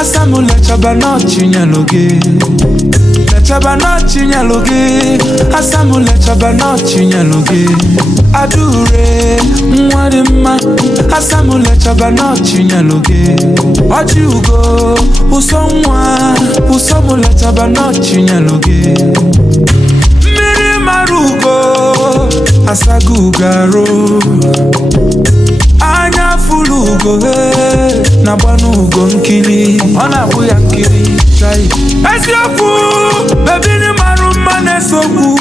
Asamule chabanochi nyaloge Chabanochi nyaloge Asamule chabanochi nyaloge Adure mwadima Asamule chabanochi nyaloge Wajugo usomwa Usomule chabanochi nyaloge Miri marugo Asagugaro Anya fulugo na banugo nkili ona buya nkili chai esiofu baby ni maruma nesoku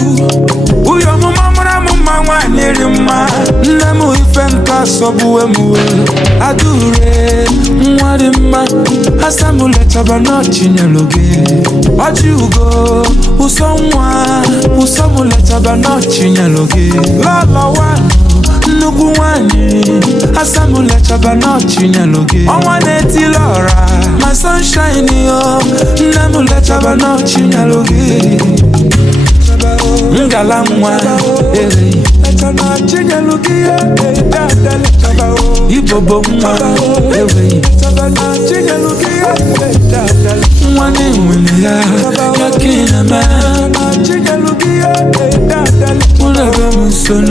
uyo mumamura mumangwa nirima nemu ifenka sobu emuwe adure mwadima asamule chabanochi nyaloge wajugo usomule chabanochi nyaloge lala wanu Nuguwani Asamule chabanochi nyaloge Onwaneti lora My sunshine yo Namule chabanochi nyaloge Ngalamwa Chabanochi nyaloge Ibobo mwa Chabanochi nyaloge Mwani mwene ya Yakina ma Chabanochi nyaloge Mwanabe musono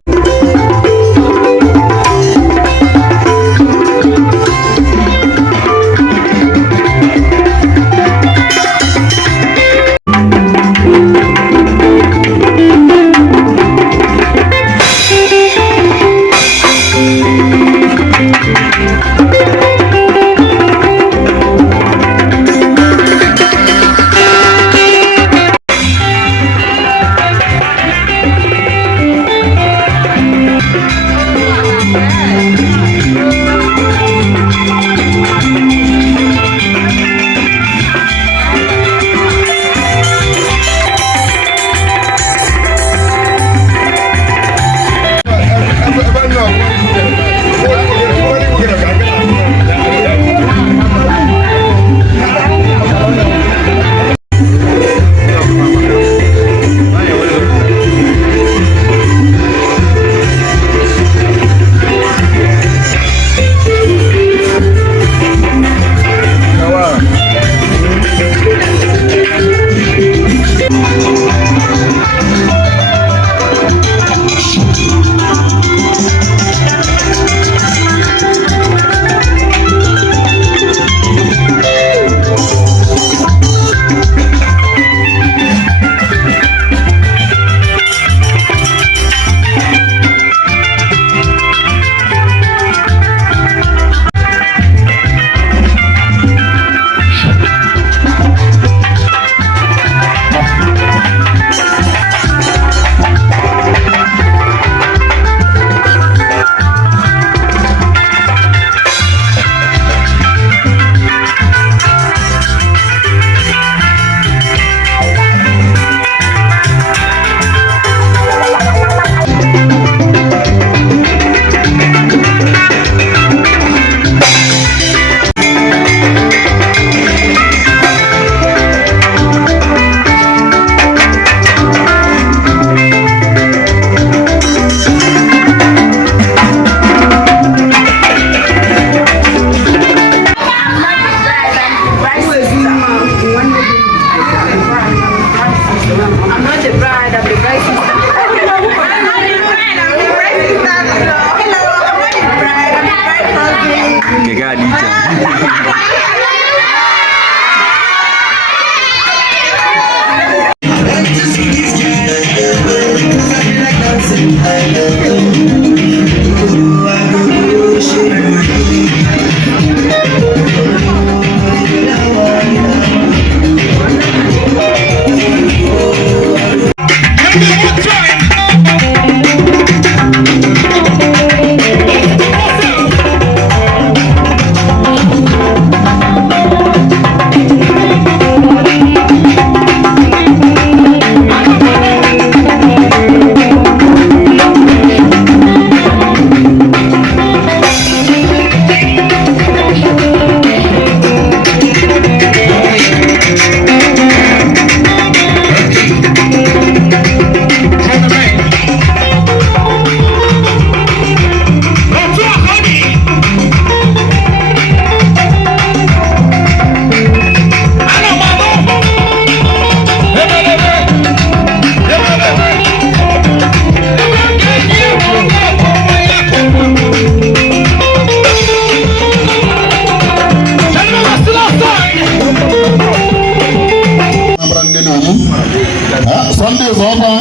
Sunday is over.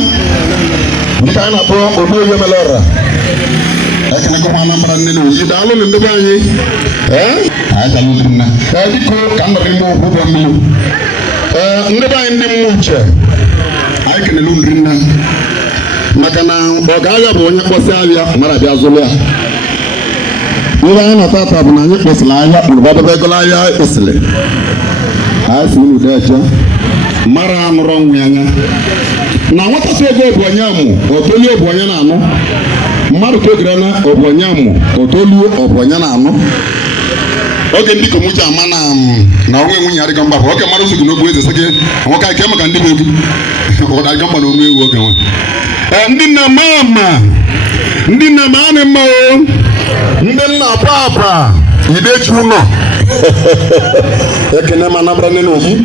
You can't approve or do your melora. I can go on number and you down in the valley. I can look in the can remove who never in the mucha. I can look in Makana, Bogaya, Bonia, Marabiazola. You are not a Tabana, was Laya, Baba Begolaya, Isle. I see that. Mara wrong yanga. Na wata se go obonyamu, otolu obonya na ano. Maru to grana obonyamu, otolu obonya na ano. Oge ndi ko mucha mana na onwe mu nyari gamba. Oge maru su no bueze sake. Woka ke maka ndi bogi. O da gamba no nwe oge won. Ndi na mama. Ndi na mane mo. Ndi na papa. Ide chuno. Ekene manabra nene oji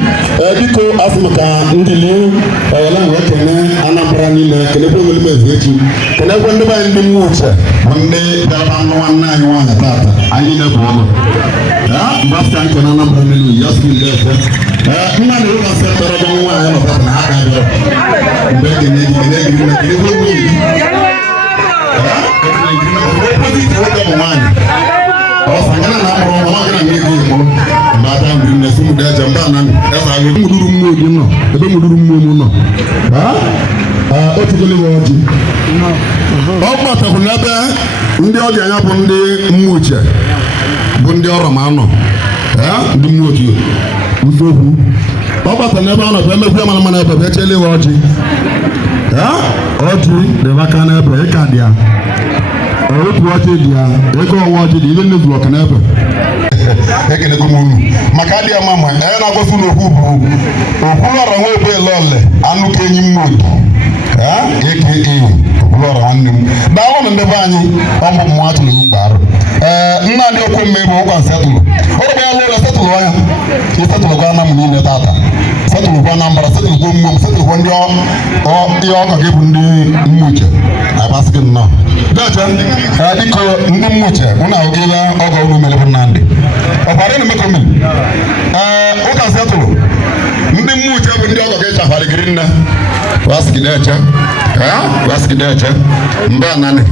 biko asmaka ndili wala wekene anabra nile kene ko mele mezechi kene ko ndeba ndi mucha onde daba no wanna nyi wana tata anyi ne bono mbasta kene anabra nene yasmi ndefo nna ne ko sa tara bon wa ya tata na aka do mbege ne kene ko mele kene ko mele Osangana na mo magana ngezi ko mbata mbine sumu da jamba nan esa we muduru mmoji no ebe muduru mmomu no o tikole woji o mata ko nabe ndi oge anya bụ ndị mmuche bụ ndị ọrụ ma anọ ndị mmuche usokwu ọ gbata n'ebe anọ bụ emekwu mana mana ebe echele ọjị ọjị dịba ka n'ebe ịka dị ya otu ọjị dị ya ego ọwa ọjị dị ile nnezu ọka n'ebe ekelego m unu maka adịghị ama ma na-agọsụ n'okwu bụ okwu ọra nwa ebe lọle anụ ka enyi mmoji aka okpulọra nwanne m daalụ na ndebe anyị ọ bụ mmụọ atụrụ mgbarụ nna ndị okwu mmebe ụkwa nsetụlụ ọrụ ya lụrụ setụlụ ya isetụlụkwa na m niile tata setụlụkwa na mbara setụlụkwa mmụọ setụlụkwa ndị ọka gị bụ ndị mmuche abasị gị nnọọ dacha dịka ndị mmuche ụnụ ahụgịla ọgọ unu mere bụ Nnamdị ọkwara na emeka omeli ụka setụlụ ndị mmuche bụ ndị ọgọ gị chafara gịrị nne Waskidacha, Waskidacha, Mbanane,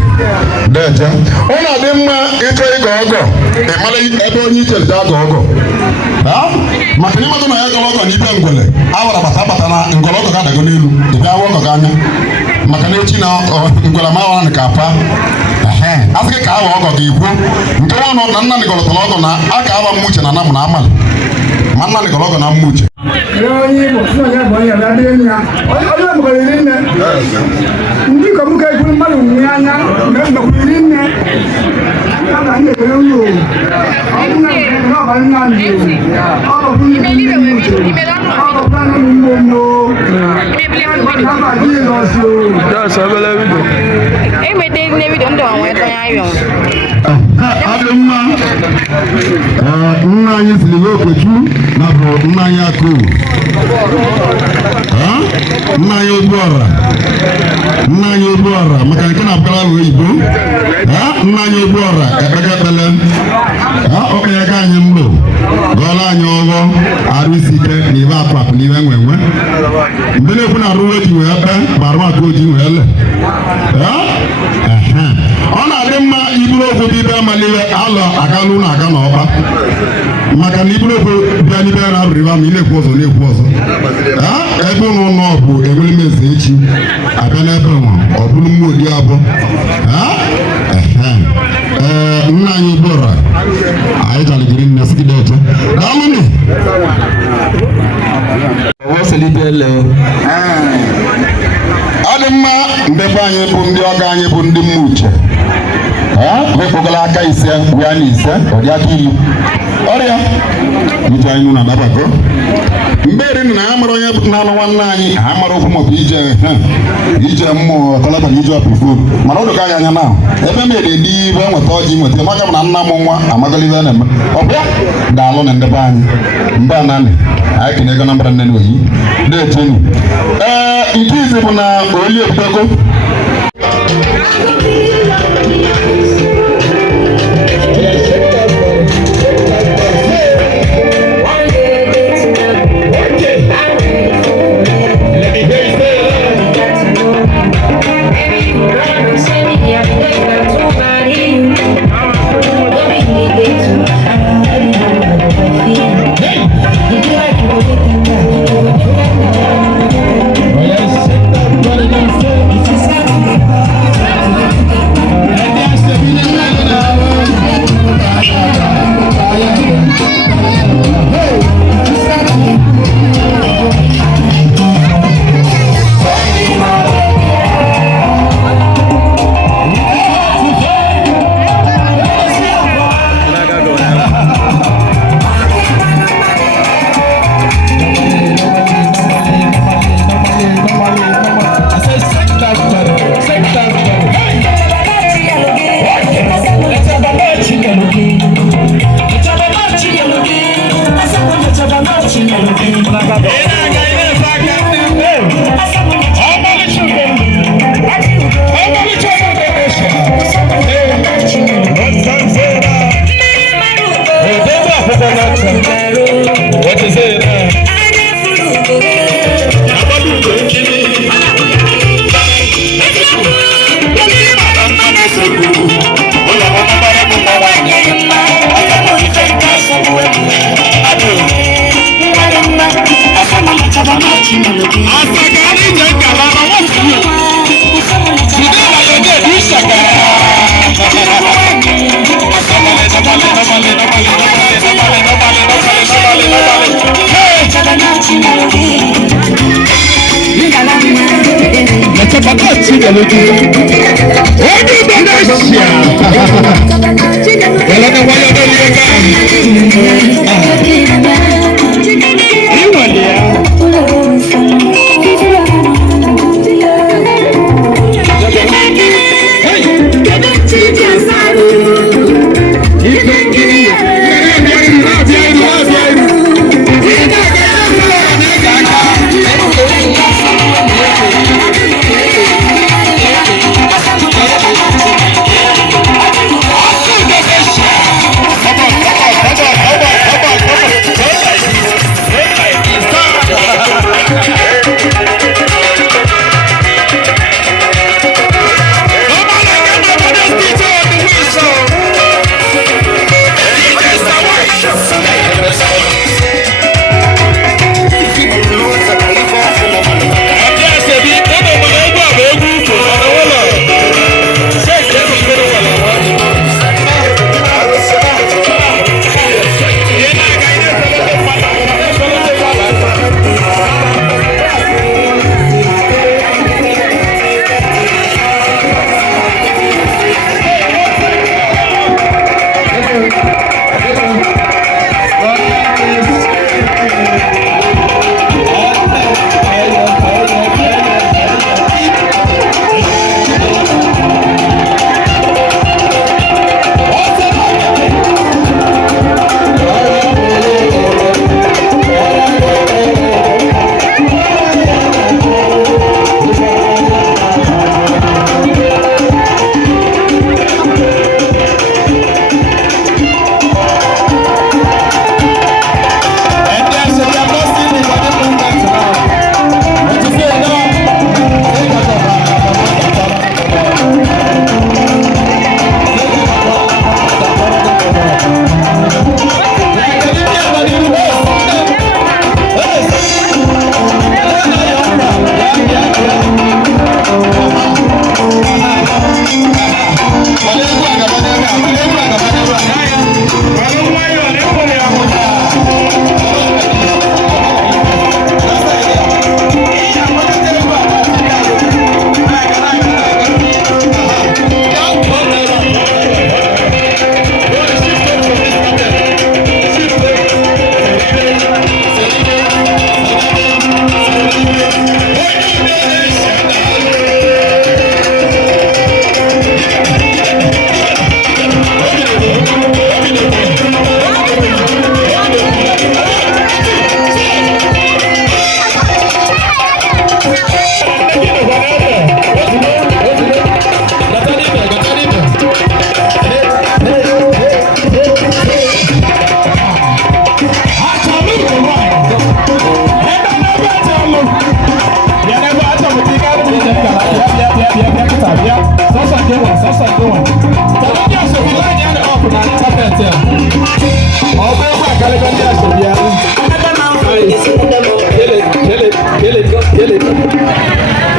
Dacha. Ona dimma ito igogo, emale ebo ni chelta gogo. Makini mato na yaga gogo ni bengole. Awara bata na ngologo kada gonilu. Ibya wogo ganya. Makani uchina ngola mawa ni kapa. Asike ka awa gogo gibu. Nkewa no nanna ni goloto logo na aka awa muche na namu na amal. Manna ni gologo na muche. Ndi kamuka ikulu malu nyanya ngamba kulinne kama nge leo auna na bana ndio hapo nimeliwe wewe nimelala hapo plana mmono kama hiyo sio da sabela video mede ne video ndo anwe tan ayo adumma nna anyị siliwe okwechu na bụ nna anyị akụ nna anyị Obuora maka nke na-abụkara oyibo nna anyị Obuora ekpega ekpele okenye ka anyị mgbo gọọla anyị ọghọ arụ isi ike na ibe apapụ na ibe nwenwe ndị na-ekwu na arụ oji wee kpe bụ arụ aka oji wee le niile alọ agalụ na aga n'ọba maka na iburu okwu bịa n'ibe na rịba ma ị na-ekwu ọzọ na-ekwu ọzọ ebe ụlọ nọ bụ emulimeze echi abịa n'ebe nwa ọ bụrụ mmụọ odi abụọ nna anyị bụra anyị jaligiri nne sigide eche daalụnụ ọ dị mma mbefe anyị bụ ndị ọga anyị bụ ndị mma uche wepụgala aka ise wee na ise ọdị aka ilu ọrịa ije anyị na adabago mberi na amara onye na-anụ nwanne anyị amara okwu maọbụ ije mmụọ talata na ije ọpụfo mana ụdụka anyị anya na ebe mere dị ibe nweta ọjị nweta maka m na nna m nwa amagalive na-eme ọ bịa daalụ na ndebe anyị mba nanị anyị kene ego na mbara nne na oyi na-etenu nke izi bụ na oli ebutego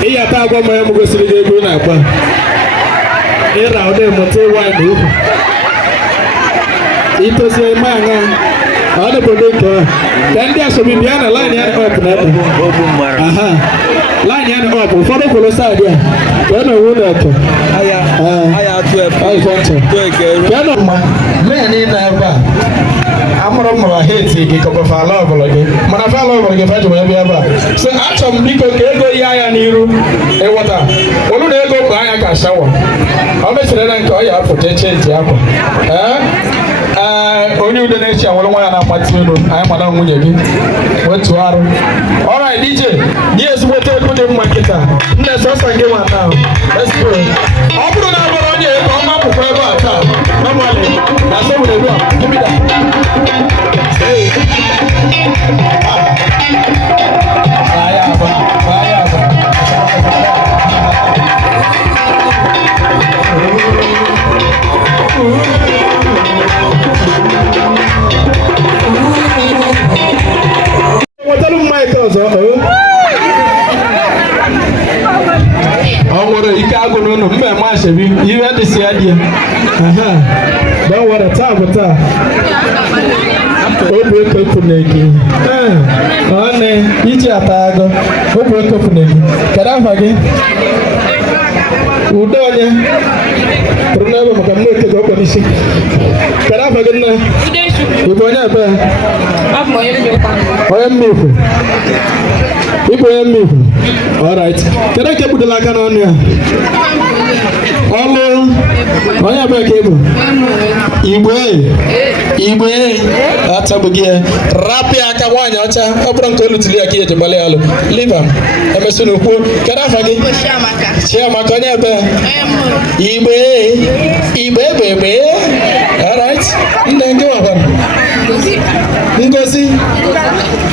Iya ta agwa ma ya mu gosiri ga ego na agba. Ira o de mo te wa ni. Ito se ma nga. Ada bodo ko. Dan dia so bi na line ya up na. Aha. Line ya up. Follow ko sa dia. Kana wo na to. Aya to e. Ai fonte. To e ke. Kana ma. Me ni na ba. Amụrụ m ma heti gị kọkọfa ala ọbụla gị mana fa ala ọbụla gị fa jụrụ ebe ebe a so achọ m biko ka ego ya ya n'iru ịghọta olu na ego bụ anya ka shawa ọ mechara na nke ọ ya apụta echenji akwa onye udo na-echi anwụrụ nwa ya na-akpati elu anyị mana nwunye gị wetu arụ ọra DJ dị ezigbote ego dị mma nkịta nne sọsọ gị nwa taa ọ bụrụ na abụrụ onye ego ọma pụkwa ebe a taa normally na so were elu a gibida don't want to talk with her. Obu ekofunegi. One iji atago. Obu ekofunegi. Kadafa gị. Udo onye. Pụrụ maka mmeke gị ọkwa n'isi. Kadafa gị nne. Ibu onye ebe. Onye mmefu. Ibu onye mmefu. Alright. Kedu ka ebudela aka n'ọnụ ya? Ọlụ. Onye ebe ka ebu. Igwe atabụghị ya rapịa aka nwaanyị ọcha ọ bụrụ nke olutuli ya ka ihe jebali alụ liva emeso n'okwu kedu afa gị Chiamaka onye ebe Igbe alright nne nke nwakwa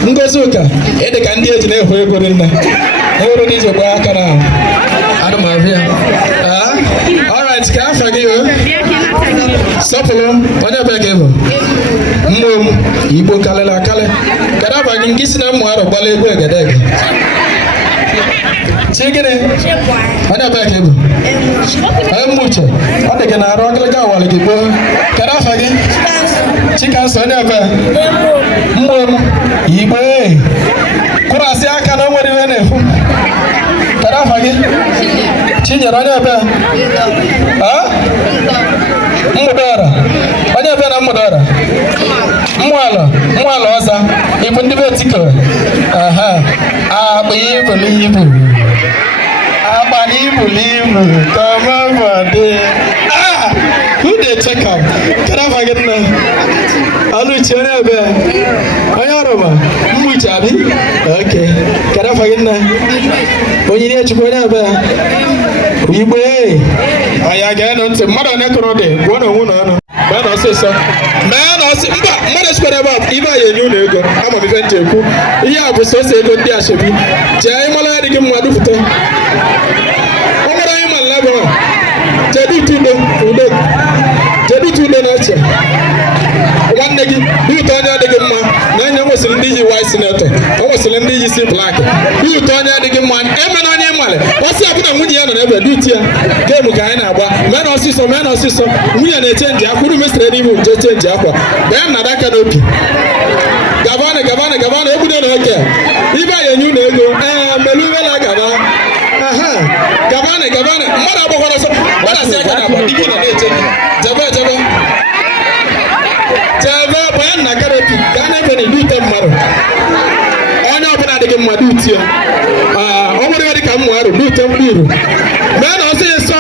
Ngozi ụka ịdị ka ndị eji na-ehu ego nne ewere ndị iji gba aka na anụmahịa alright ka afa gị Sọpụrụ onye ebe ka ịbụ mmụọ m Igbo kalịla akalị kedu afa gị nke si na mmụ arụ gbala egwu egedege Chigịnị onye ebe ka ịbụ Mmuche ọ dị gị na arụ ọgịlịga awalị gị gboo kedu afa gị Chikanso onye ebe mmụọ m Igbo kwụrasị aka na o nwere ihe na-efu kedu afa gị Chinyere onye ebe Mmụdọra onye ebe na Mmụdọra Mmụala ọza ibu ndị be tiko akpa ibu come on who dey check am kedu afa gị nna Ọlụchi onye ebe onye ọrụma Mmuche abi okay kedu afa gị nna onye na-echukwu onye ebe Igbo aya ga-enu ntị mmadụ one kụrụ dị gụọ na onwe n'ọnụ mee na ọsịsọ mba mmadụ chikwara ebe a ibe anyị enye ụlọ ego ama m ife ntị ekwu ihe a bụ sọsọ ego ndị ashebi jee ịmala ya dị gị mmadụ fute ọ nwere anyị ma nlaba jedu udo na-eche nwanne gị ụtọ onye adịghị mma na enye nwesịrị ndị ji white senator o nwesịrị ndị ji si black ụtọ onye adịghị mma emena onye ịmale ọsị abụna nwunye ya nọ n'ebe duti ya gemu ka anyị na-agba mee na ọsịsọ nwunye na-echenji akwa uru mesịrị n'ime nje chenji akwa bee m na adaka n'obi gavana ebudo na oke ibe anyị enye ụlọ ego melu uwela gaba gavana mmadụ agbakwara ọsọ gbadasị aka na agba dịgị na na-eche jebe banye na karapi ka a na-ebe na idu ute mmadụ onye ọbụla adịghị mmadụ utie ọ nwere dị ka mmụ arụ n'ute mkpụrụ mee na ọsịsọ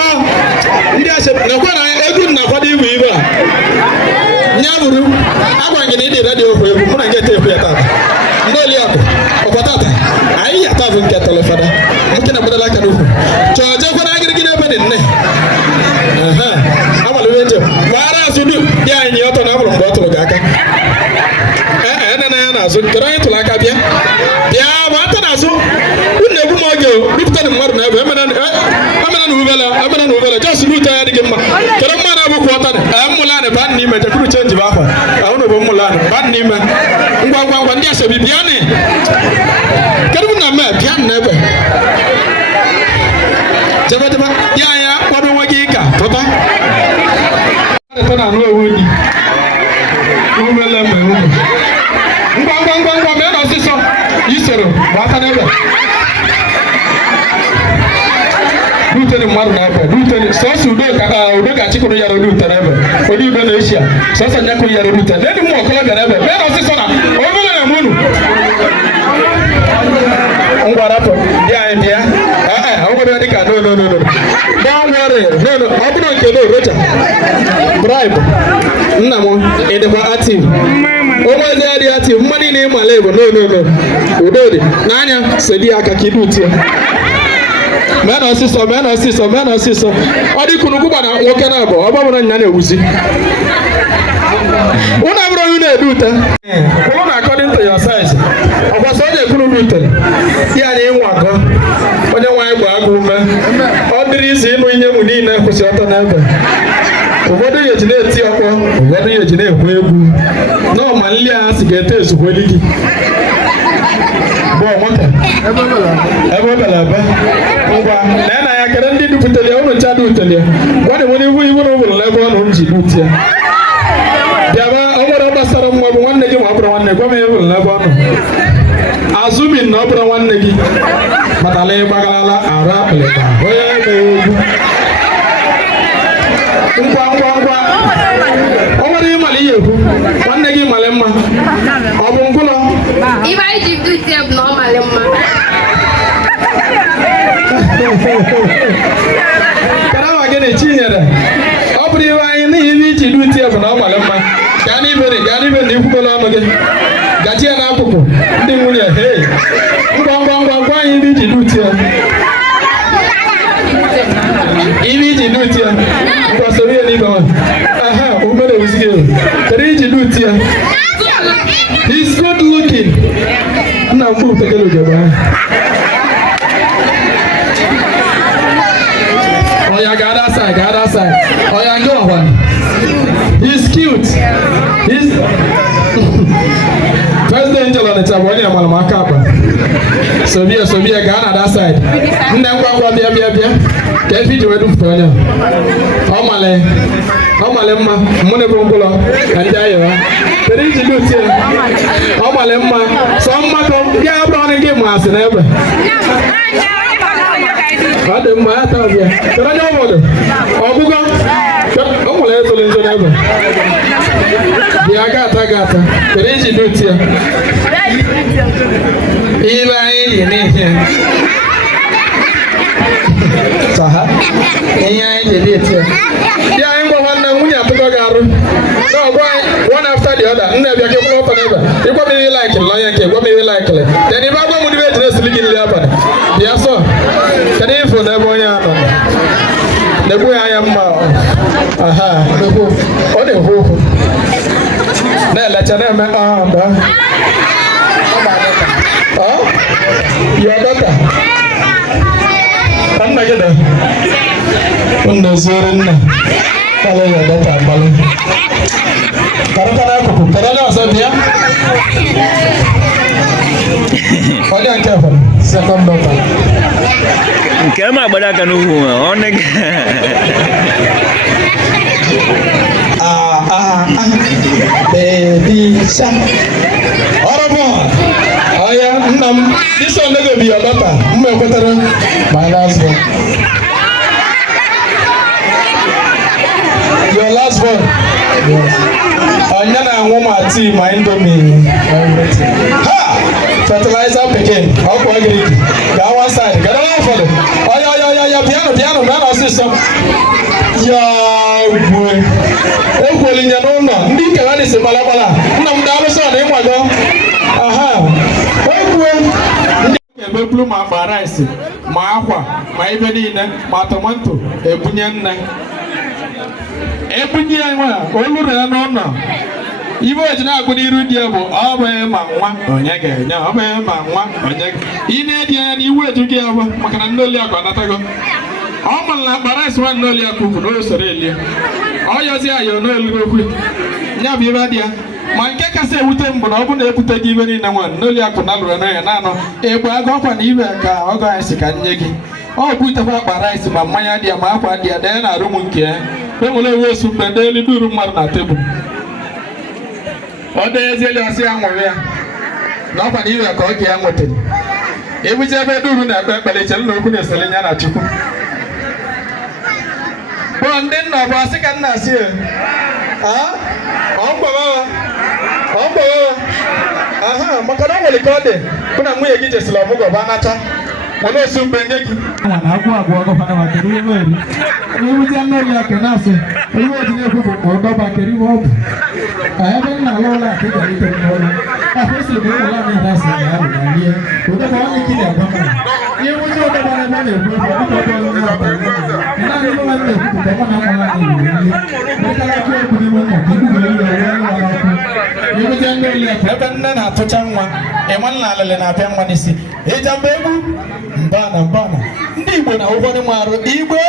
ndị ashebi nakwa na egwu na-akwado ibu ibe a nya bụrụ agwa gị na ịdị redio okwu egwu mụ na nke ekwu ya tata ndị oliakụ ọkwa tata anyị ya tafụ nke telefada nke na gbadala aka n'ukwu chọọ jekwana agịrịgị n'ebe dị nne amalụwe njem gbara azụ dị anyị ọtọ na abụrụ mgbe ọ tụrụ gị aka nene ya n'azụ kedu anyị tụrụ aka bịa ma ata n'azụ unu na-egbu m oge rupụta na mmadụ na ebe emena na uvela jos rute ya dịghị mma kere mmadụ abụkwa ọta mmụlanị ba n'ime jekuru chenji bụ akwa ahụ bụ mmụlanị ba n'ime ngwa ndị asobi bịa nị kedu na mme bịa n'ebe jebe ya anya kwado nwe gị ka pụta na anụ ewu dị umele mgbe ngwa mee na ọsịsọ isoro gbata n'ebe dutene mmadụ n'ebe dutene sọsọ udo ka chịkụrụ yara dute n'ebe odi udo na eshia sọsọ nyakụrụ yara dute n'edi mmụ ọkọlọbịa n'ebe mee na ọsịsọ na omele na munu ngwa rapụ bịa anyị bịa ọgwụrụ dịka no don't worry no ọ bụrụ nke no rocha bribe nna m ịdịkwa active onwezi ya dị active mmadụ niile ịmala ego no udo dị n'anya sedi aka ka idu tie mee na ọsịsọ ọ dị kunukwu gbana nwoke na-abụ ọ gbabụrụ nya na-ewuzi ụnụ abụrụ onye na-edu ute ụnụ according to your size ọkwasị onye ekuru du ute ya na ịnwa agọ onye nwaanyị gba agụ ume ọ dịrị izi ịnụ ihe mụ niile kwụsị ọtọ n'ebe ụfọdụ ya eji na-eti ọkpọ ụfọdụ ya eji na-ekwu egwu n'ọma nli a si ga-ete ezukweli gị ebe obelebe ngwa lee na ya kere ndị dupụtara ya ụnụ ncha dutelia gwa dị nwere iwu na ụbụrụ ebe ọ nụ m ji dutie bịaba ọ nwere gbasara mma bụ nwanne gị ma ọ bụrụ nwanne gwa m ihe ụbụrụ ebe ọ nọ azụmin na ọ bụrụ nwanne gị matala ịgbagalala arụ akpịlịta onye na-egwu ngwa o nwere ịmali ihe ekwu nwanne gị mali mma ọ bụ ngwụlọ ibe anyị ji dutie bụ na ọ mali mma karama gị na chinyere ọ bụrụ ibe anyị n'ihi ibe iji dutie bụ na ọ mali mma gaa n'ibe na ikwugola ọnụ gị gaji ya n'akụkụ ndị nwunye hei ngwa gwa anyị ibe iji dutie ngwa soro ihe n'ibe nwa aha umere ewuzi gị kere iji dutie he's good looking nna m kwuru tekele ugegbe ahụ oya ga other side oya go ọhwa he's cute he's President Angel on the table onye amala maka akpa sobia gaa na that side nne ngwa bịa ka efi ji wee dupụta onye ọ male mma mụ na ebe ngwụlọ ka ndị ayịwa tere iji dutie ọ male mma sọ mmadụ ya bụrụ ọnụ gị masị n'ebe ọ dị mma ya taa bịa tere onye ọbọdụ ọgụgọ o nwere ezole nzo n'ebe bịa gata tere iji dutie ibe anyị dị n'ihe saha ihe anyị ji dị etie dị anyị ngwa nwanne nwunye atụkọ gị arụ n'ọgwa anyị one after the other nne bịa ka kwụrụ ọtọ n'ebe ịgwa m ihe laikịrị na onye nke gwa m ihe laikịrị then ibe agwa m dibe ejiri esili gị nri abalị bịa sọ kedu ifo n'ebe onye anọ na-ekwu ya anya mma aha ọ na-ekwu okwu na-elecha na-eme mba your daughter nna gị da nna zere nna kala your daughter agbalị karịta n'akụkụ kada onye ọzọ bịa onye nke fọrọ second daughter nke ma agbada aka n'ugwu ọ nịga baby sha horrible oya nna m this one no go be your daughter mma ekwetere my last born your last born onye na-anwụ ma tii ma indomie ha fertilizer pikin ọkwa agiriki gaa one side gada na ụfọdụ oya piano mee na ọsịsọ ya gwe ekwelinya n'ụlọ ndị nke ha na-esi kpalakwala nna m daalụsọ na ịnwago aha ekwe ndị ga-emebulu ma akpa rice ma akwa ma ibe niile ma tomato ebunye nne ebunye ya nwa oluru ya n'ụlọ ibe oji na-agụ n'iru di ya bụ ọ bụghị ma nwa onye ga-enye ọ bụghị ma nwa onye ị na-edi anya na iwu eju gị ya bụ maka na ndị oli akụ anatago ọmọla kpara isi nwanne n'olu ya kuku na osoro elie ọ yọzi ayo n'olu okwu ya bụ ibe dị ya ma nke kasị ewute m bụ na ọ bụ na ebute gị ibe niile nwanne n'olu ya kụ na lụrụ n'anya naanọ egbe aga ọkwa na ibe ka ọgọ anyị si ka nye gị ọ butekwa kpara isi ma mmanya dị ya ma akwa dị ya dee na arụ m nke ya enwere ewe osu mgbe ndị elu duru mmadụ na tebụl ọ deezieli ọsị ya nwere ya na ọkwa na ibe ka ọ ga ya nwetara ebuji ebe duru na ekpe ekpere ichere na okwu na-esele ya na chukwu bụ ndị nna bụ asị ka nna asị aha maka na ọ nwere ka ọ dị bụ na nwunye gị jesiri ọmụgwọ bụ anacha nwere osu mgbe nye gị agwụ abụọ gọvanọ maka iwe eri ebuji anọghị ya kena asị iwe ojide ekwu bụ ka ọ dọba kere iwe ọ bụ ebe nna ala ụlọ akụ gara ite n'ụlọ afesiri bụ ụlọ anyị dasị na ya bụ na lie ụdọba onye kiri agwa mara ihe nwụzi ụdọbara ebe a na-ekwu ebe ọ dịka ọdụ ọrụ ya ọbara naanị ụlọ anyị na-ekwupụta ọ na-amala anyị nwere ihe dịkara akụ ekwu n'ime ụlọ ka ibu were ya ọrụ ọrụ ọkụ ebuji ndị ụlọ akụ ebe nne na-atụcha nwa ịma nna alịlị na-abịa nwa n'isi ịja mgbe egwu mbana ndị Igbo na ụfọdụ marụ igwe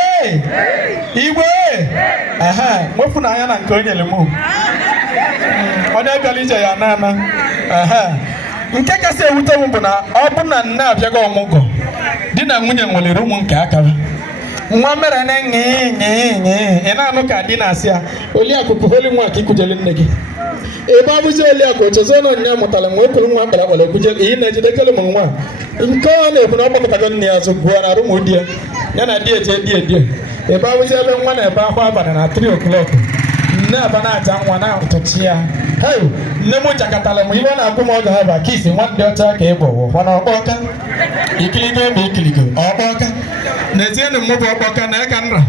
mwefu na anya na nke onye lemu onye bịara ije ya n'ama nke kasị ewute m bụ na ọ bụ na nne abịaghị ọmụgwọ di na nwunye nwelere ụmụ nke aka nwa mere na ị na-anụ ka di na-asị ya Oliakụ holi nwa ka ikujele nne gị ebe abụzi Oliakụ ochezo na onye mụtara nwa okuru nwa kpara kpara ekujele ihe na-ejidekele ụmụ nwa nke ọ na-ekwu na ọ gbakọtago nne ya azụ gụọ na arụmụ di ya na di eje die ebe abụzi ebe nwa na-ebe akwa abalị na 3 o'clock nne aba na-aja nwa na-atụchi ya nne m jakọtara m ibe na-akwụ m oge ha bụ aka isi nwa ndị ọcha ka ị bụ mana ọkpọka ikiligo ma ikiligo ọkpọka n'ezie na mmụ bụ ọkpọka na eka nra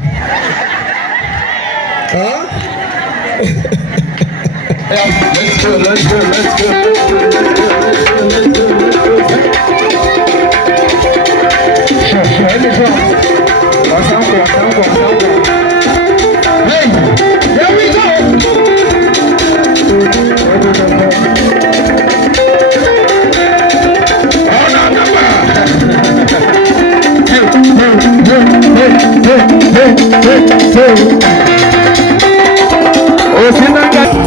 let's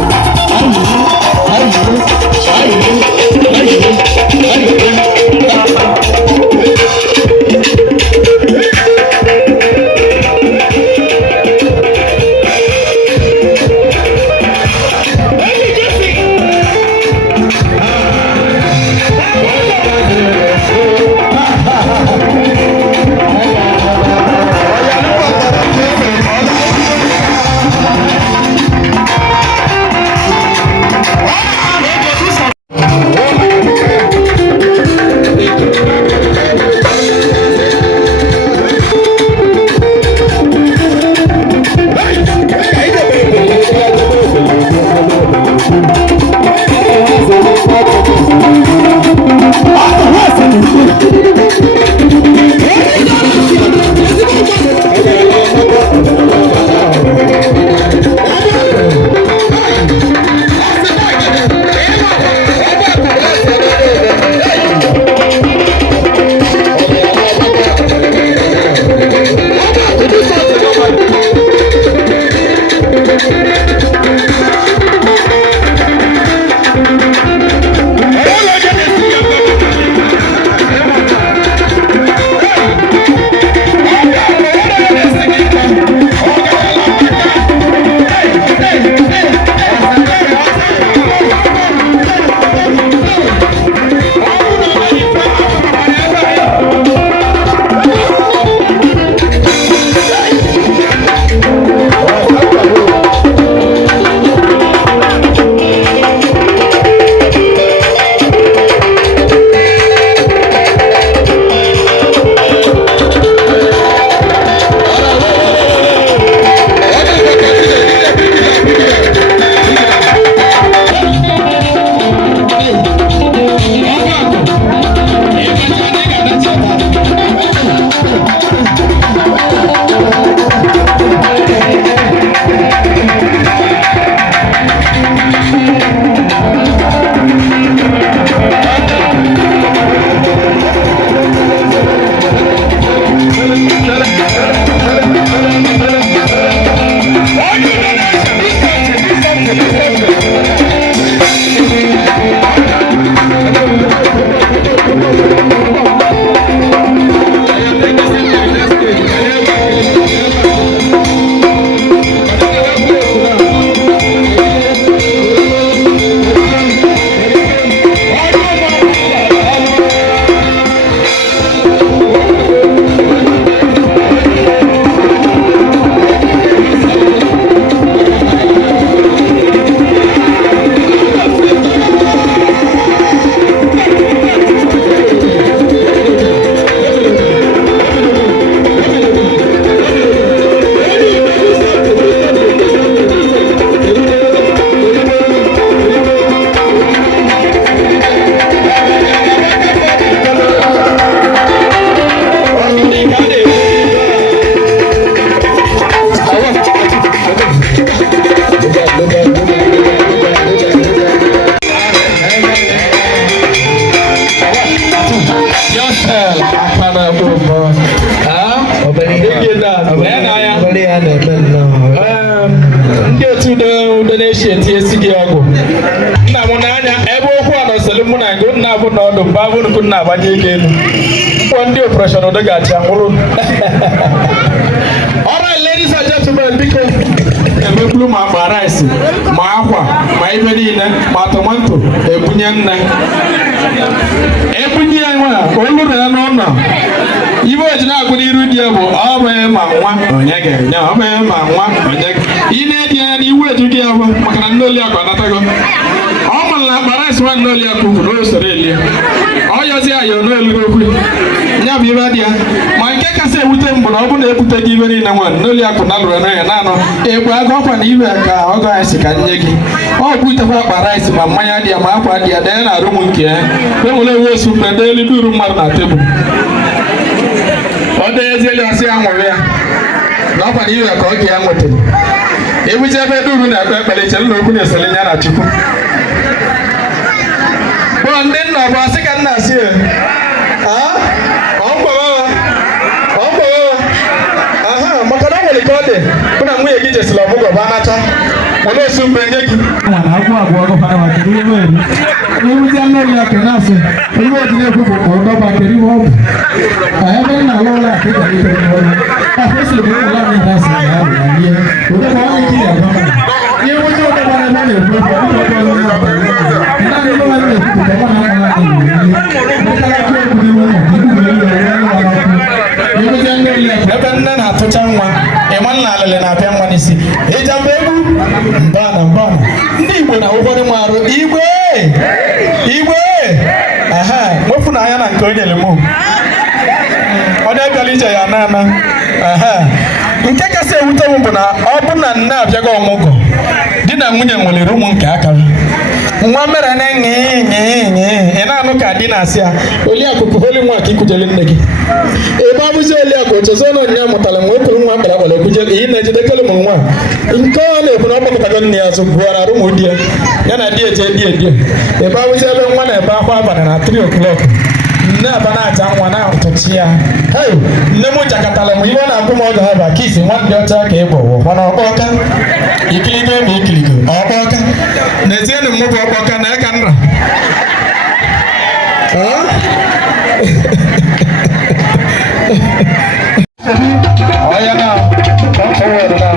ichie tie esi gị ọgwụ nna m n'anya ebe okwu a nọsịrị mụ na gị nna abụ na ọdụ mba abụ nnukwu nna agbanye ike elu mkpọ ndị operation ụdọ ga-acha nwụrụ. Alright, ladies and gentlemen, biko emekwuru ma akpa rice ma akwa ma ibe niile ma tomato ebunye nne ebunye ya nwa olu na ya n'ụlọ ibe oji na-agụ n'iru di ya bụ ọ bụ ma nwa onye ga-enye ọ bụ ma nwa onye ị na-edi anya na iwu eju gị ya bụ maka na ndị oli akụ anatago ọ mara na akpa rice nwa ndị oli akụ kwuru o soro elie ọ yọzi ayọ n'elu okwu ya bụ ibe dị ya ma nke kasị ewute mbụ na ọ bụ na ebute gị ibe niile nwa ndị oli akụ na lụrụ na ya na-anọ egbe agụ ọkwa na ibe ka ọgọ anyị si ka nye gị ọ bụ itekwa akpa rice ma mmanya dị ya ma akwa dị ya dee na arụ m nke ya enwere ewu osu mgbe ndị elu duru mmadụ na tebụl ọ dịghịzieli ọsị ya nwere ya na ọkwa na iwe ka ọ ga ya nwetara ebuji ebe duru na-ekpe ekpere chere na okwu na-esele ya na Chukwu bụ ndị nna bụ asị ka nna asị maka na ọ nwere ka ọ dị bụ na nwunye gị jesila ọmụgwọ bụ anacha wọle osu mgbe nye gị Emuzi anọghị ya kenasị ebe o ji na-ekwupụ ka ọdọba kere ihe ọ bụ ebe nna ala ụlọ akụ ga-ete n'ọrụ afọ esi bụ ụlọ anyị dasị na ya bụ na ihe ụdọba onye ike ya gọma ihe nwụzi ụdọba na ebe na-ekwu okwu ọdọba ọrụ ya bụ naanị ụlọ anyị na-ekwupụ ka ọ na-akala anyị n'ihe nkara akụ okwu n'ihu ụlọ ibu bụ elu ọrụ ya ọrụ emuzi anọghị ya ebe nne na-atụcha nwa ịma nna alịlị na-apịa nwa n'isi ịjamba egwu mbana ndị Igbo na ụfọdụ marụ igwe mwefu na anya na nke onye lemo ọ na-ebịala ije ya na nke kasị ewute m bụ na ọ bụ na nne abịaghị ọmụgwọ di na nwunye nwelere ụmụ nke aka nwa mere na ị na-anụ ka di na-asị ya Oliakụ holi nwa ka ikujele nne gị ebe ọ bụzi Oliakụ ochezo na onye mụtara nwa okuru nwa kpara kpara ekujele iyi na-ejidekele ụmụ nwa nke ọ na-ekwu na ọ gbakọtago nne ya azụ bụara arụ ụmụ di ya na di eje die ebe ọ bụzi ebe nwa na-ebe akwa abalị na 3 o'clock nne aba na-aja nwa na-atụchi ya nne m jakọtara m iwe na-agụ m oge ha ba kisi nwa ndị ọcha ka ị gbọwọ mana ọkpọka ikiligo ma ikiligo ọkpọka na-ezienụ m bụ ọkpọka na eka nra ọya na ọfọwọdụ na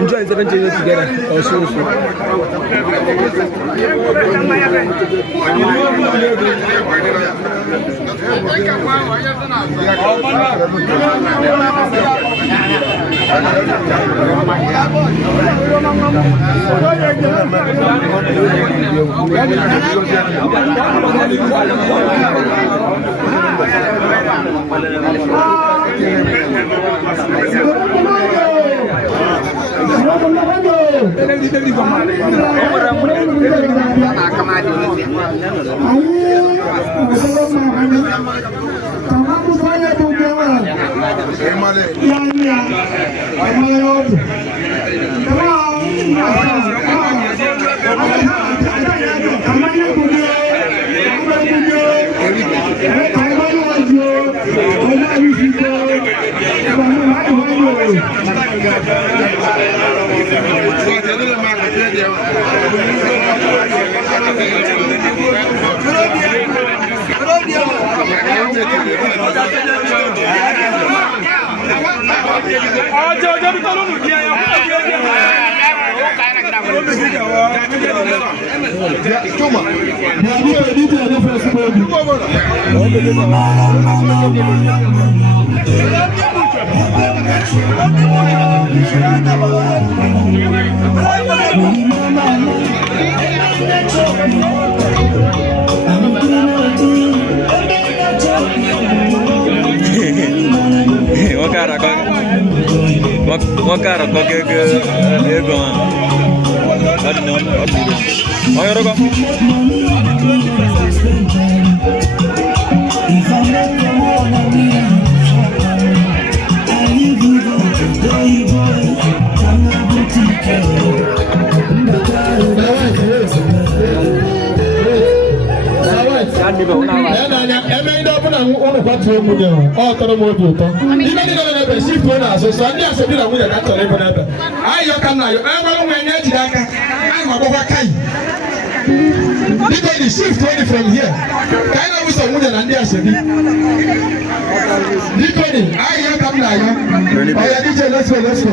I'm trying to together also. What kind of cocky they're going? I don't know. Oh, you're shift from here. Kind of some women and they are saying, I come now. Oh, yeah, DJ, let's go.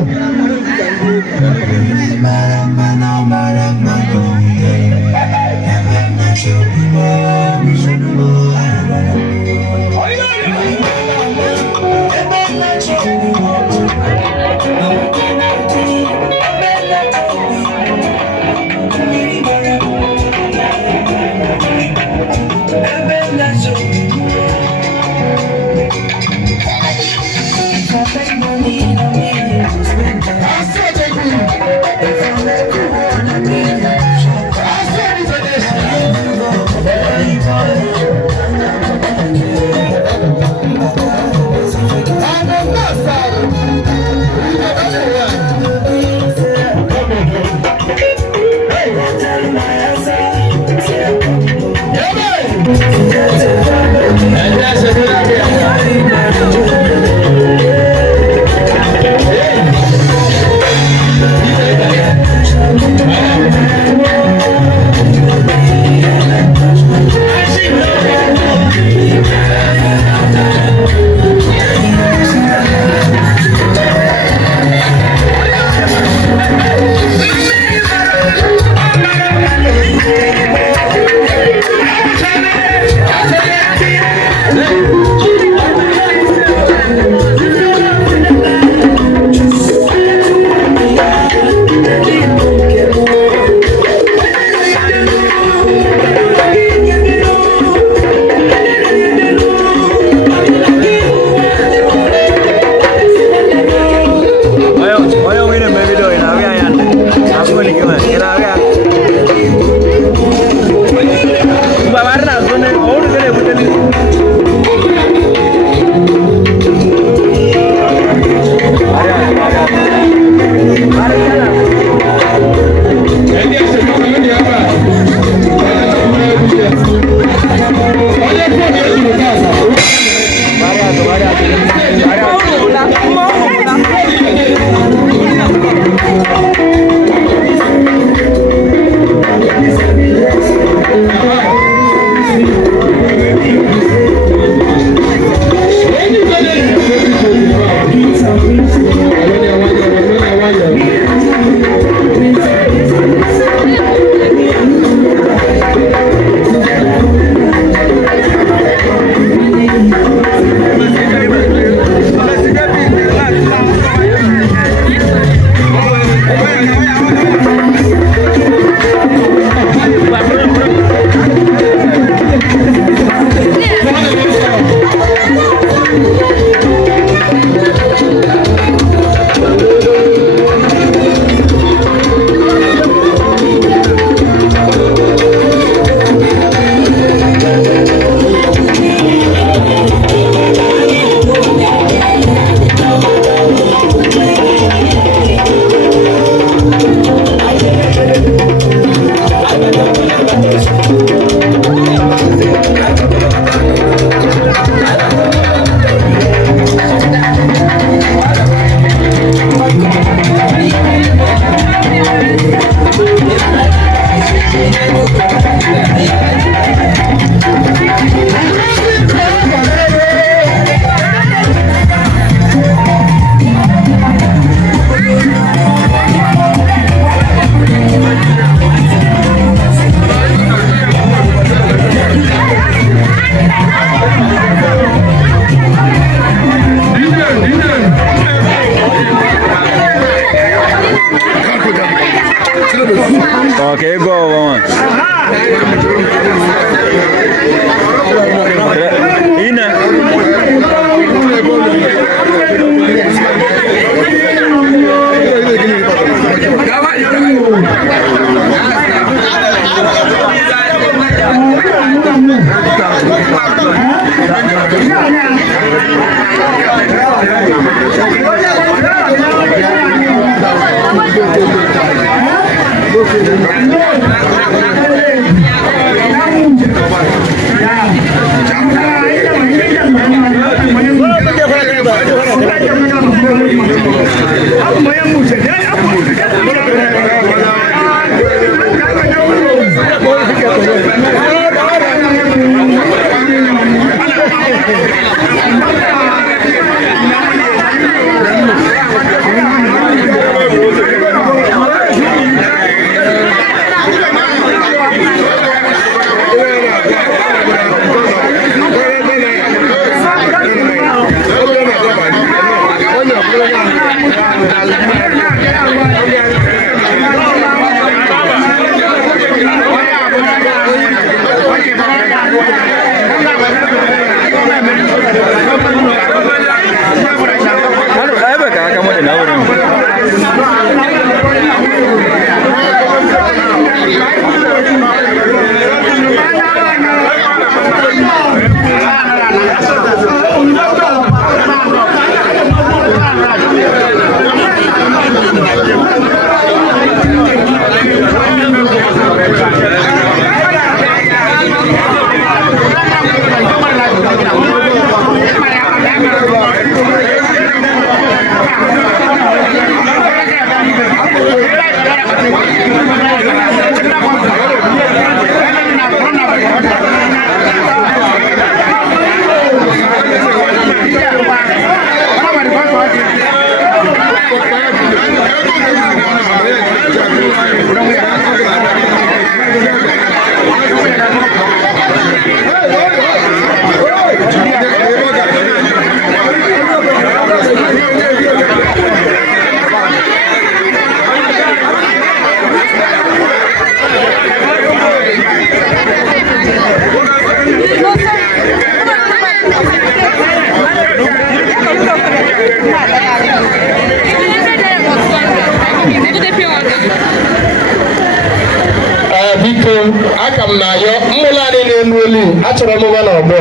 akam na yo mmulani n'enuli achọrọ m ụwa n'ọgbọ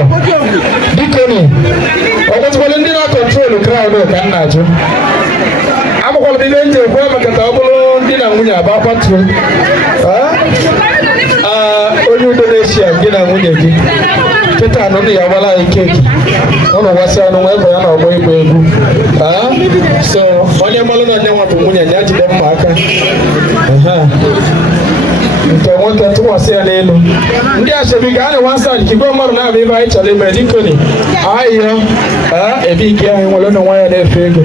dikoni ọkpọtụkwala ndị na-akọntrol crowd ka m na-ajụ akwụkwọla ndị nje ekwe maka ka ọ bụrụ ndị na nwunye agba kwatuo onye udo na-eshia gị na nwunye gị kịta anụ ndị ya gbara anyị keeki ọnụ gwasị anụ nwa ebe ya na ọgbọ ịgba egwu so onye mmalụ na onye nwa bụ nwunye ya jide mma aka nke nwoke tụkwasị ya n'elu ndị achebi ga ana nwa saịdị kigwe mmadụ na-abịa ebe anyị chọrọ ime dikoni ahịhịa ebe ike ahụ nwere na nwa ya na-efe ego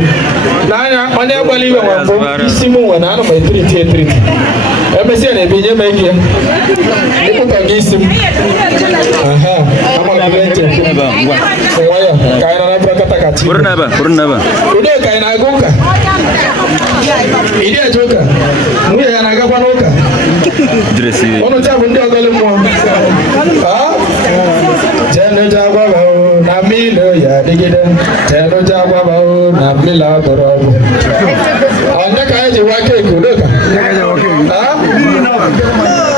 n'anya onye gbara iwe nwa mbụ isi m nwe na ana m etiriti emesịa na-ebe nye m ego ya ịkpụta gị isi m amalabere ntị nwa ya ka anyị na-anabara katakati udo ka anyị na-aga ụka ịdị eje ụka nwunye ya na-agakwa n'ụka ọnụ taa bụ ndị ọgọlị mmụọ jenuja gwabao na mmiri ya adịgide jenuja gwabao na mmiri agọrọ ọgwụ onye ka anyị ji nwa keeki udoka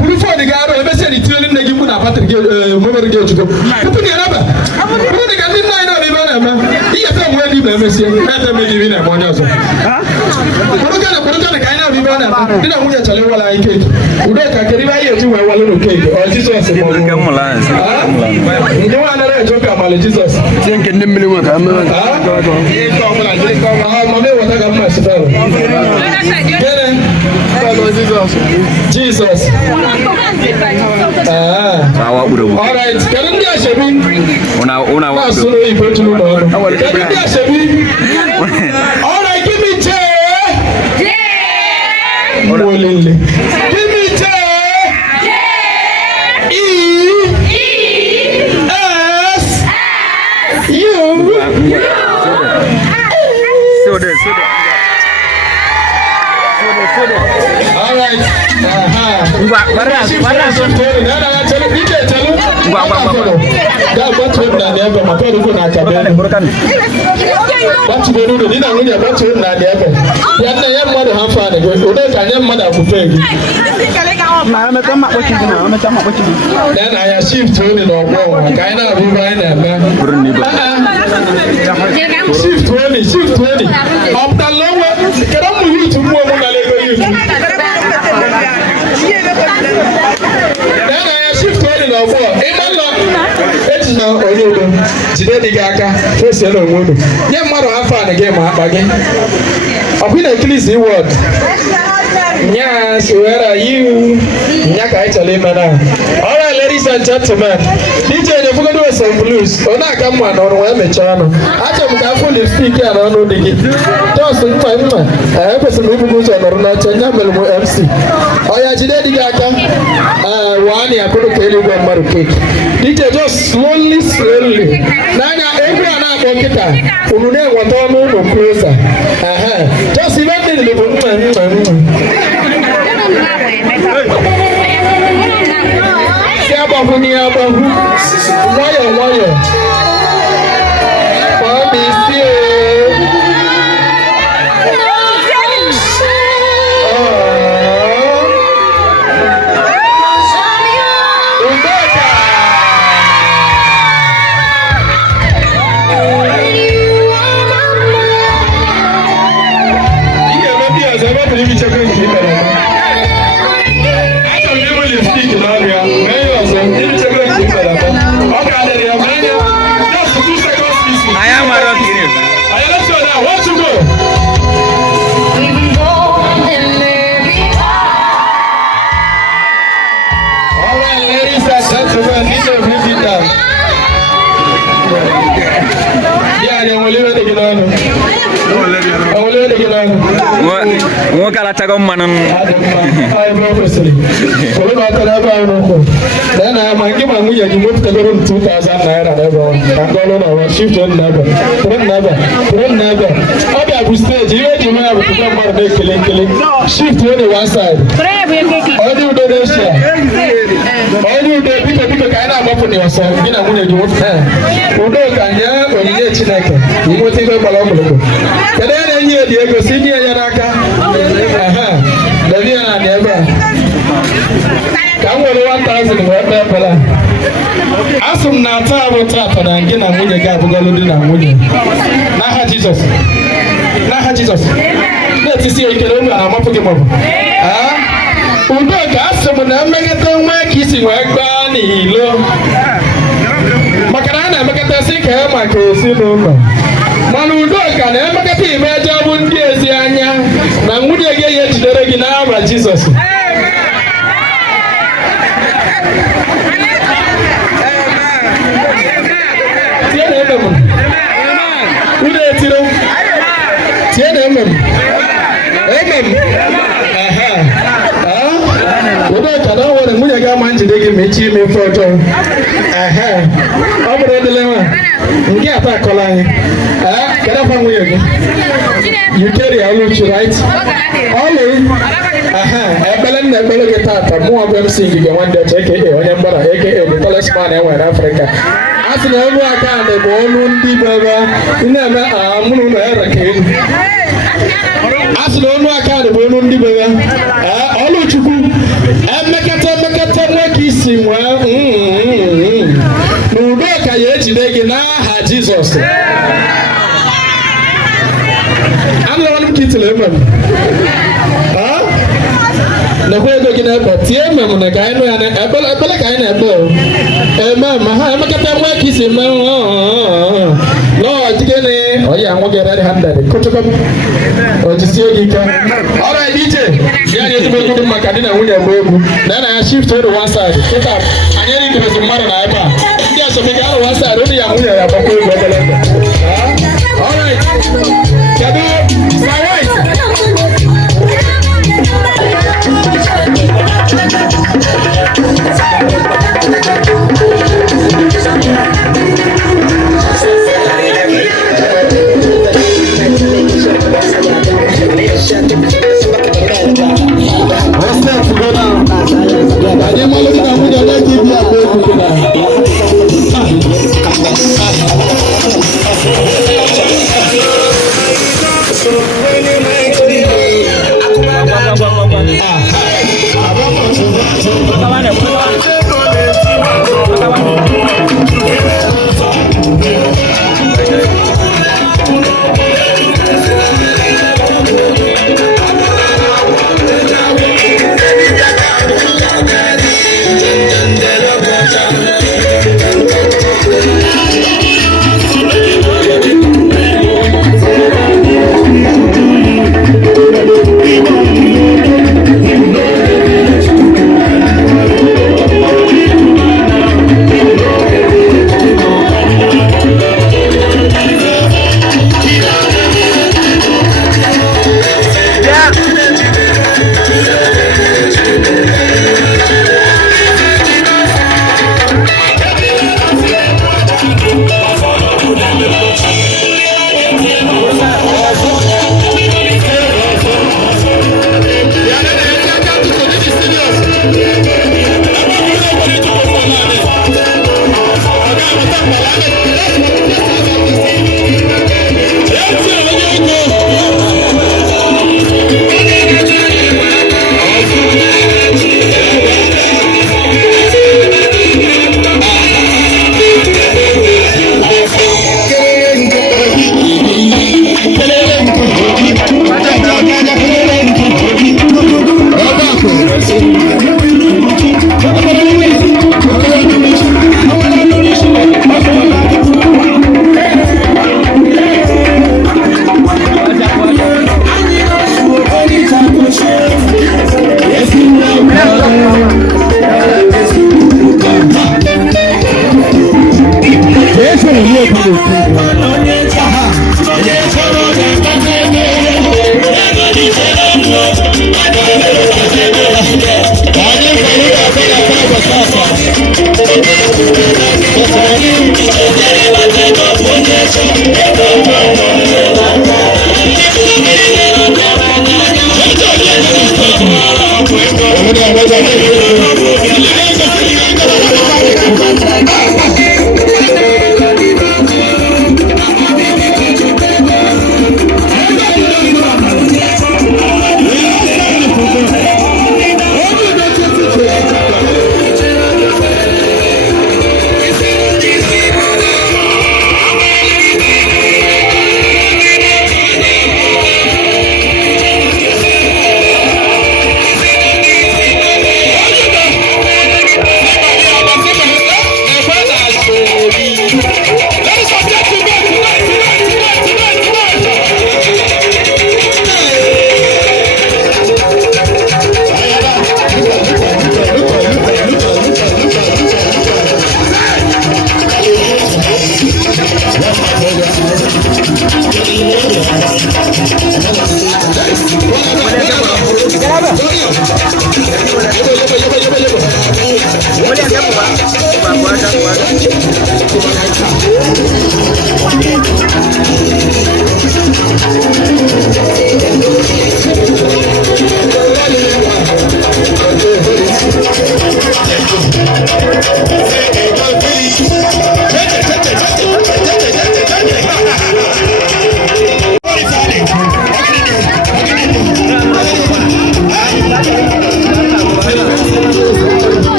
buru fọdụ gị arụ ebe sị na itinyere nne gị mkpu na batrị gị memori gị ejikọ tupu na ereba bụrụ dị ka ndị nna anyị na-ebe a na-eme ihe fe mgbe dị na-emesie ete meghị ibe na-eme onye ọzọ bụrụ ka anyị na-abụ ibe a na-eme dị na nwunye chọrọ ịwala anyị keeki udoka kedu ibe anyị eji wee walụrụ keeki ọ Jizọs ma ndị nwa anaghị eji ụka amala Jizọs nke ndị mmiri nwe ka mama eweta ka mma sifere Jizọs alright kedu ndị asebi na-asụrụ oyibo tụrụ n'ọrụ kedu ndị asebi alright give me J Mwolele give me J S U all right shift iche na onwe unu nye mmadụ ha fan gị ma akpa gị ọ bụ na ekilisi wọd Yes, where are you? Nyaka actually man. All right, ladies and gentlemen. DJ the full do some blues. Ona come on we me chano. Acha mkafu ni speak ya na no digi. Just mma. Person we go to na chanya melmo MC. Oya jide digi aka. Wani akodo kele go maru cake. DJ just slowly. Nanya every ana bokita. Unune watono no closer. Just even the Abahu ni abahu, wáyọ̀. Fọ́ọ̀mì sí o. Iye mẹ́bí ọ̀sẹ̀ bá tẹ̀lé mi ṣẹ́gun ìdí bẹ̀rẹ̀. Nwoke alatago mmanụ ọbịa bụ steji ihe eji mara bụ tupu mmadụ na-ekele shift only one side onye udo n'eshia onye udo biko ka anyị na-agbapụ na ọsọ gị na nwunye gị udo ka nye onyinye Chineke inweta ihe gbara ọkpụrụkpụ kedu ya na-enye ya dị ego si nye ya n'aka David na ebe a ka m nwere 1000 wee kpee ekpere asị m na taa bụ taa na gị na nwunye gị abụgọlụ di na nwunye n'aha Jizọs na-etisi ya ikele olu a na-amapụ gị maọbụ udo ka asị m na mmekọta nwa ka isi wee gbaa n'ilo maka na a na-emekọtasị ka ya maka ezinụlọ mana udo ka na-emekọta imeje bụ ndị ezi anya na nwunye gị ya ejidere gị n'aha Jizọs nwunye gị ama njide gị mechie ime ife ọjọọ ọ bụrụ edele nwa nke ata akọla anyị kedu afa nwunye gị you carry Oluchi right ọlụ ekpele nna ekpele gị tata mụọ bụ MC Ngige Nwande Ọcha aka onye mgbara aka the tallest man enwere n'Africa a sị na olu aka ndị bụ olu ndị bebe na-eme mụrụ na ere ka elu a sị na olu aka ndị bụ olu ndị bebe Oluchukwu emekata nwoke isi nwee na udo ka ya ejide gị n'aha Jizọs anụrụ m kitile eme m nakwa ego gị na-ebe tie emem na ka anyị nụ ya na ekpele ka anyị na-ekpe eme ma ha emekata nwoke isi mee lọọjigene ọya nwoke red handed kụtụkọm ojisie gị ike ọrụ DJ ya na ezigbo egwu maka di na nwunye bụ egwu na ya shift to one side kịta anyị erikebezi mmadụ na ebe a ndị asọmpi arụ one side onye ya nwunye ya gbakwa egwu obere alright kedu Let's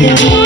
Yeah.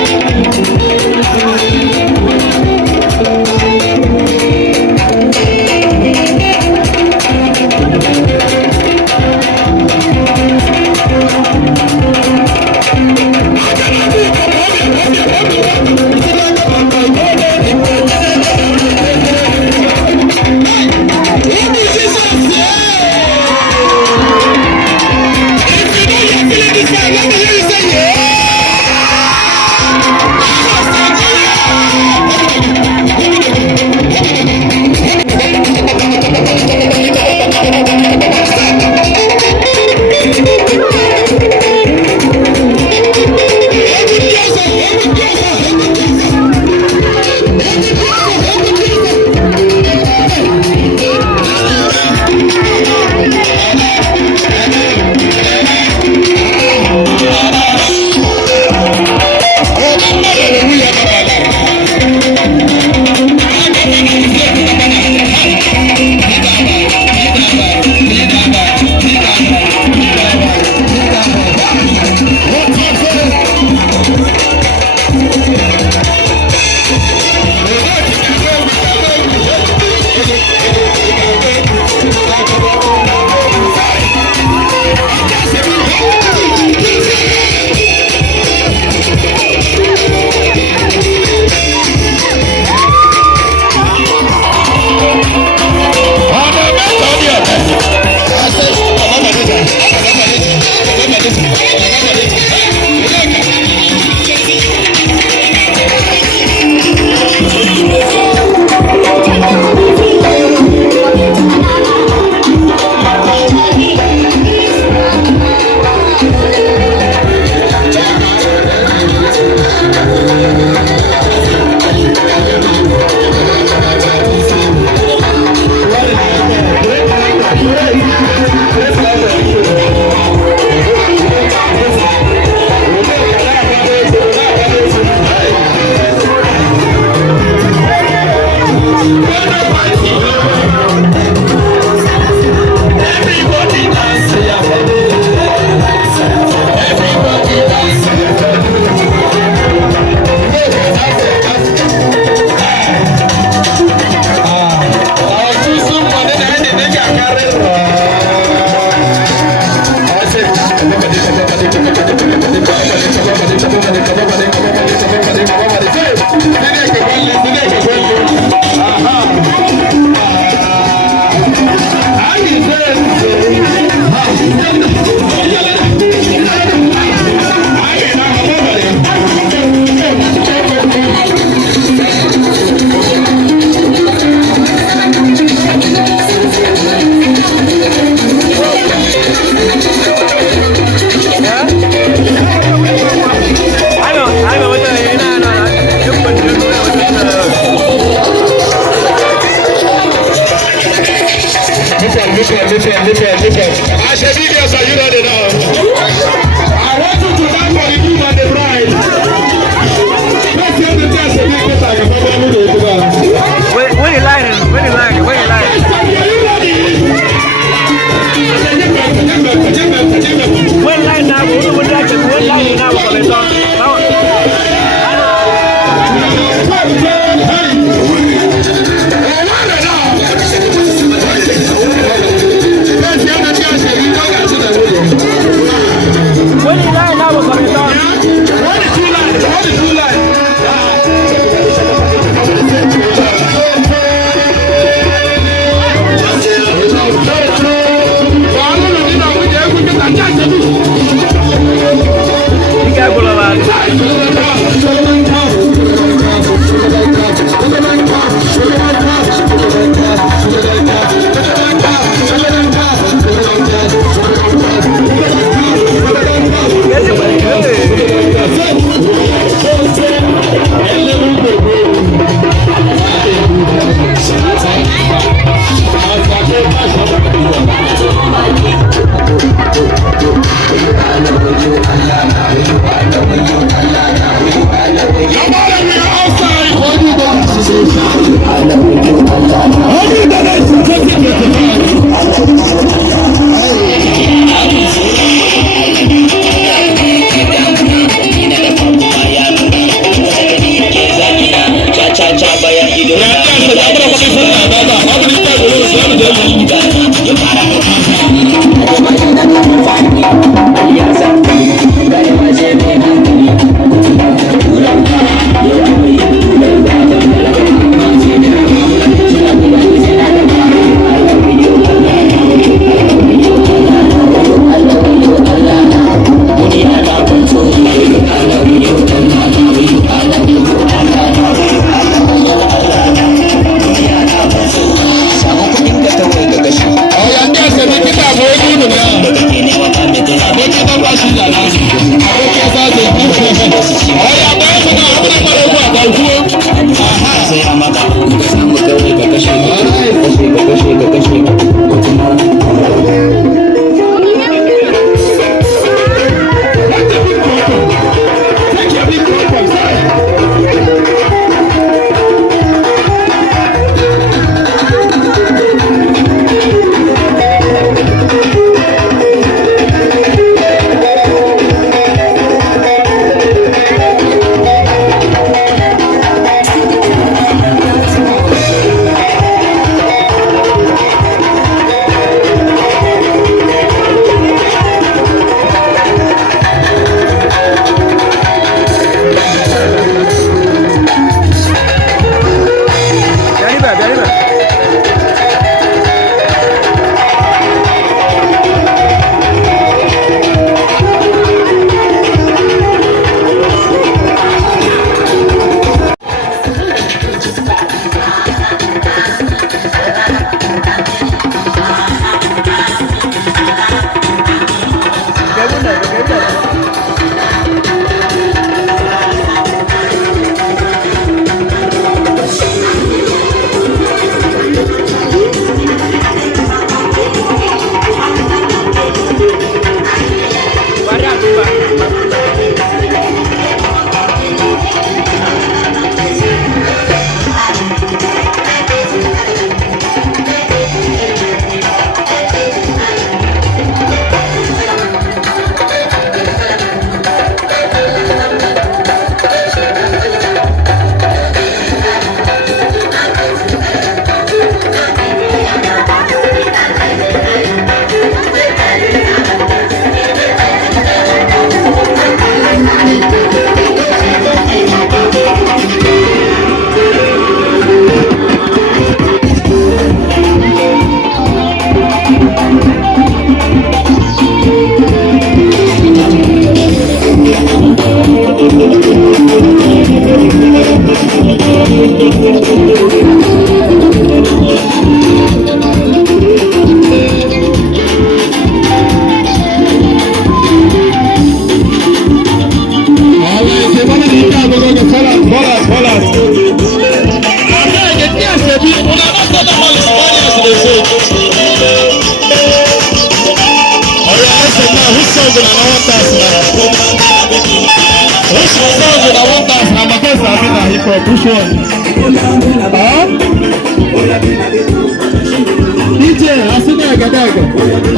DJ, asina gadaga.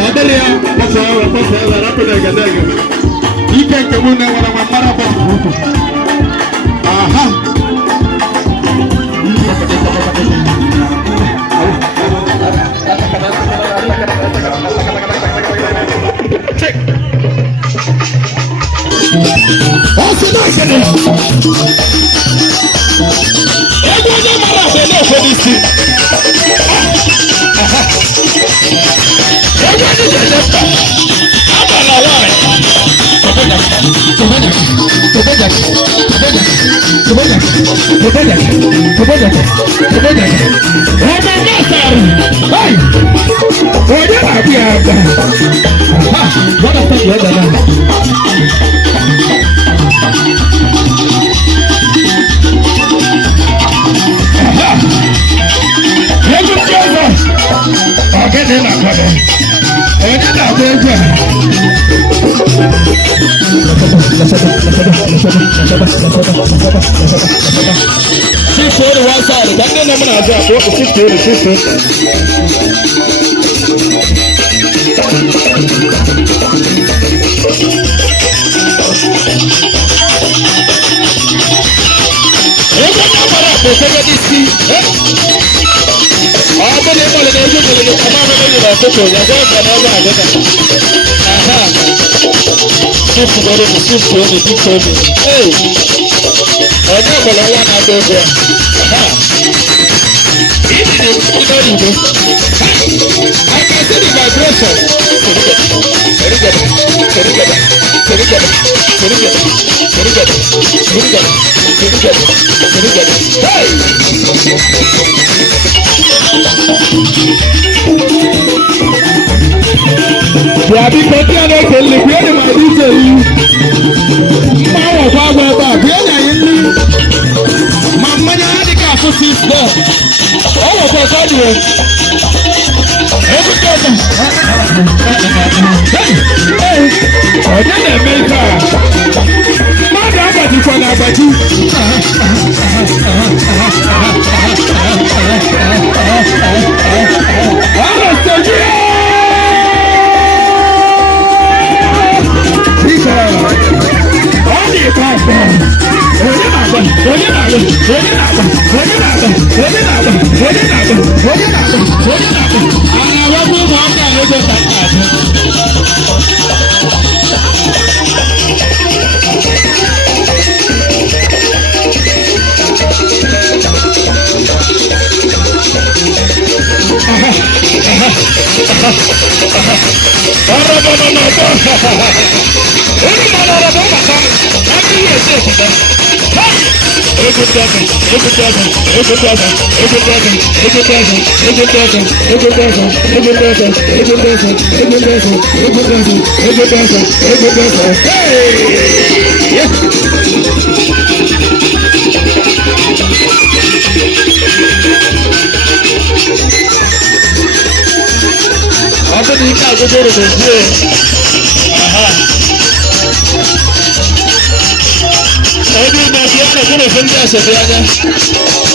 Adalia, what's rapid gadaga. You can come in and I'm aha. Check. the KDC. I'm going to go to the photo. You're going to hey, I never know what I do there. I can see the vibration. Hey! Àbí kọjú ẹ̀rọ ìkẹlẹ̀ bí ẹni máa ní ṣe yìí. Máa wọ̀ fún àwọn ẹ̀bà bí ẹ̀yà yìí ní. Màá mmanya adìgá fún 6 bọ̀. Ó wọ̀ fún ọ̀sán ìwé. Ekúté ọ̀sán. Ọ̀dẹ́ nà ẹ̀mẹ́ ìfà. Mmadụ agbajikwa na agbaji. Ọ̀rọ̀ sọ̀jú yá. Ebi na biya na kuna sun da sabiya